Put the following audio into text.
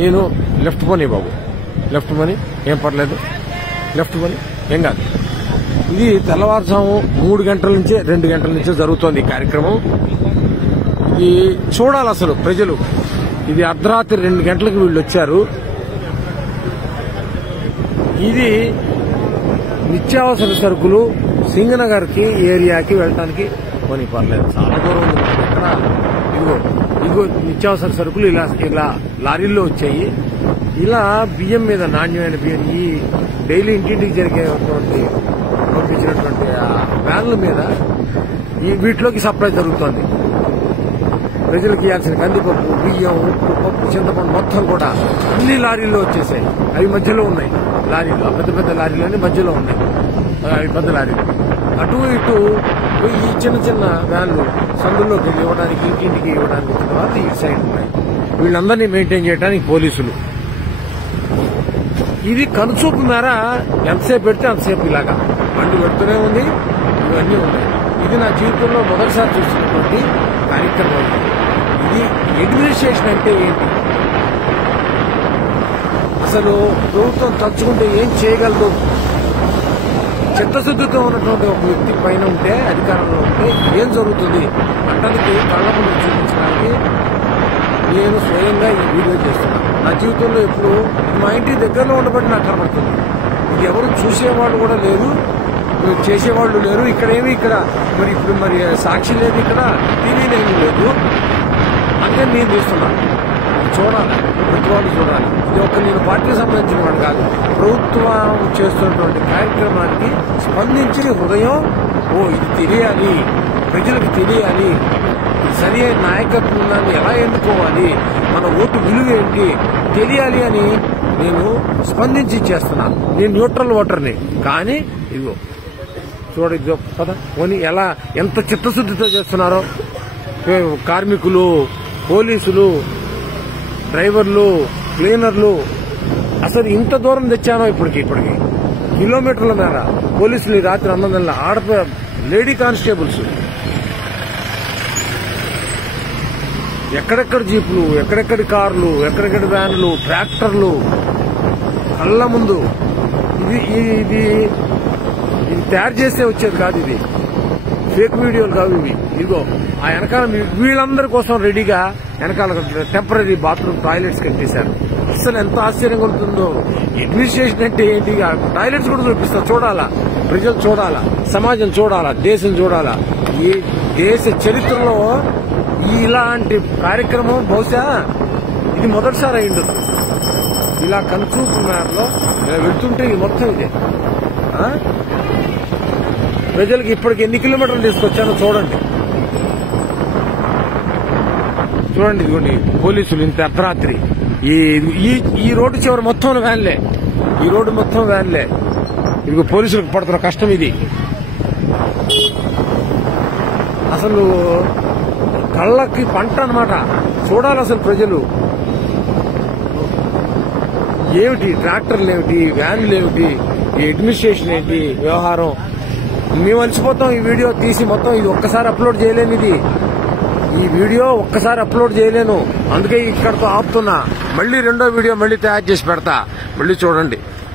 నేను లెఫ్ట్ పోనీ బాబు, లెఫ్ట్ పోనీ, ఏం పర్లేదు, లెఫ్ట్ పోనీ, ఏం కాదు. ఇది తెల్లవారుజాము 3 గంటల నుంచే 2 గంటల నుంచే జరుగుతోంది ఈ కార్యక్రమం. ఇది చూడాలి అసలు ప్రజలు. ఇది అర్ధరాత్రి 2 గంటలకు వీళ్ళు వచ్చారు. ఇది నిత్యావసర సరుకులు సింగనగర్ కి ఏరియాకి వెళ్ళడానికి కొని పర్లేదు, చాలా దూరం ఉంది. ఇక్కడ ఇదిగో నిత్యావసర సరుకులు ఇలా లారీల్లో వచ్చాయి. ఇలా బియ్యం మీద, నాణ్యమైన బియ్యం, ఈ డైలీ ఇంటింటికి జరిగేటువంటి పంపించినటువంటి వ్యాన్ల మీద వీటిలోకి సప్లై జరుగుతోంది. ప్రజలకు ఇవ్వాల్సిన కందిపప్పు, బియ్యం, ఉప్పు, పప్పు, చింతపండు మొత్తం కూడా అన్ని లారీల్లో వచ్చేసాయి. అవి మధ్యలో ఉన్నాయి లారీలు, పెద్ద పెద్ద లారీలు మధ్యలో ఉన్నాయి. అవి పెద్ద లారీలు. అటు ఇటు ఈ చిన్న చిన్న వ్యాన్లు సందుల్లోకి ఇవ్వడానికి, ఇంటింటికి ఇవ్వడానికి తర్వాత ఈ సైడ్ ఉన్నాయి. వీళ్ళందరినీ మెయింటైన్ చేయడానికి పోలీసులు. ఇది కనుచూపు మేర ఎంతసేపు పెడితే అంతసేపు ఇలాగా బండి పెడుతూనే ఉంది. ఇవన్నీ ఉన్నాయి. ఇది నా జీవితంలో మొదటిసారి చూస్తున్నటువంటి కార్యక్రమం. ఇది అడ్మినిస్ట్రేషన్ అంటే ఏంటి, అసలు ప్రభుత్వం తలుచుకుంటే ఏం చేయగలదు? చిత్తశుద్ధితో ఉన్నటువంటి ఒక వ్యక్తి పైన ఉంటే, అధికారంలో ఉంటే ఏం జరుగుతుంది అంటానికి కళ్ళ ముందు చూపించడానికి నేను స్వయంగా ఈ వీడియో చేస్తున్నాను. నా జీవితంలో ఎప్పుడు మా ఇంటి దగ్గరలో ఉండబట్టి నాకు కనబడుతుంది. ఇది ఎవరు చూసేవాళ్ళు కూడా లేరు, చేసేవాళ్ళు లేరు. ఇక్కడ మరి సాక్షి లేదు, ఇక్కడ టీవీ లేదు. అంటే నేను చూస్తున్నాను. చూడాలి, ప్రతి వాళ్ళు చూడాలి. ఇది ఒక నేను పార్టీకి సంబంధించిన వాడు కాదు. ప్రభుత్వం చేస్తున్నటువంటి కార్యక్రమానికి స్పందించి హృదయం, ఇది తెలియాలి, ప్రజలకు తెలియాలి, సరి అయిన నాయకత్వాన్ని ఎలా ఎన్నుకోవాలి, మన ఓటు విలువ ఏంటి తెలియాలి అని నేను స్పందించి చేస్తున్నాను. నేను న్యూట్రల్ ఓటర్ని. కానీ ఇదిగో చూడ పద పోనీ ఎలా ఎంత చిత్తశుద్ధితో చేస్తున్నారో కార్మికులు, పోలీసులు, డ్రైవర్లు, క్లీనర్లు. అసలు ఇంత దూరం తెచ్చానో ఇప్పటికి కిలోమీటర్ల మేర పోలీసులు ఈ రాత్రి 9 గంటల లేడీ కానిస్టేబుల్స్, ఎక్కడెక్కడ జీపులు, ఎక్కడెక్కడి కార్లు, ఎక్కడెక్కడి వ్యాన్లు, ట్రాక్టర్లు కళ్ళ ముందు. ఇది తయారు చేసే వచ్చేది కాదు. ఇది ఫేక్ వీడియోలు కాదు ఇవి. ఇదిగో ఆ వెనకాల వీళ్ళందరి కోసం రెడీగా వెనకాల టెంపరీ బాత్రూమ్ టాయిలెట్స్ కట్టేశారు. అసలు ఎంత ఆశ్చర్యంగా ఉంటుందో. అడ్మినిస్ట్రేషన్ అంటే ఏంటి? టాయిలెట్స్ కూడా చూపిస్తా. చూడాలా, ప్రజలు చూడాలా, సమాజం చూడాలా, దేశం చూడాలా. ఈ దేశ చరిత్రలో ఇలాంటి కార్యక్రమం బహుశా ఇది మొదటిసారి అయిండదు. ఇలా కనుచూపు మేరలో వెళ్తుంటే ఇది మొత్తం ఇదే. ప్రజలకు ఇప్పటికి ఎన్ని కిలోమీటర్లు తీసుకొచ్చానో చూడండి. ఇదిగోండి పోలీసులు ఇంత అర్ధరాత్రి ఈ రోడ్డు చివరి మొత్తం వ్యాన్లే, ఈ రోడ్డు మొత్తం వ్యాన్లే. ఇదిగో పోలీసులకు పడుతున్న కష్టం ఇది. అసలు కళ్ళకి పంట అన్నమాట. చూడాలి అసలు ప్రజలు. ఏమిటి ట్రాక్టర్లు, ఏమిటి వ్యాన్లు, ఏమిటి ఈ అడ్మినిస్ట్రేషన్ ఏంటి వ్యవహారం. మేము అలసిపోతాం. ఈ వీడియో తీసి మొత్తం ఇది ఒక్కసారి అప్లోడ్ చేయలేను. ఈ వీడియో ఒక్కసారి అప్లోడ్ చేయలేను. అందుకే ఇక్కడతో ఆపుతున్నా. మళ్ళీ రెండో వీడియో మళ్ళీ తయారు చేసి పెడతా. మళ్ళీ చూడండి.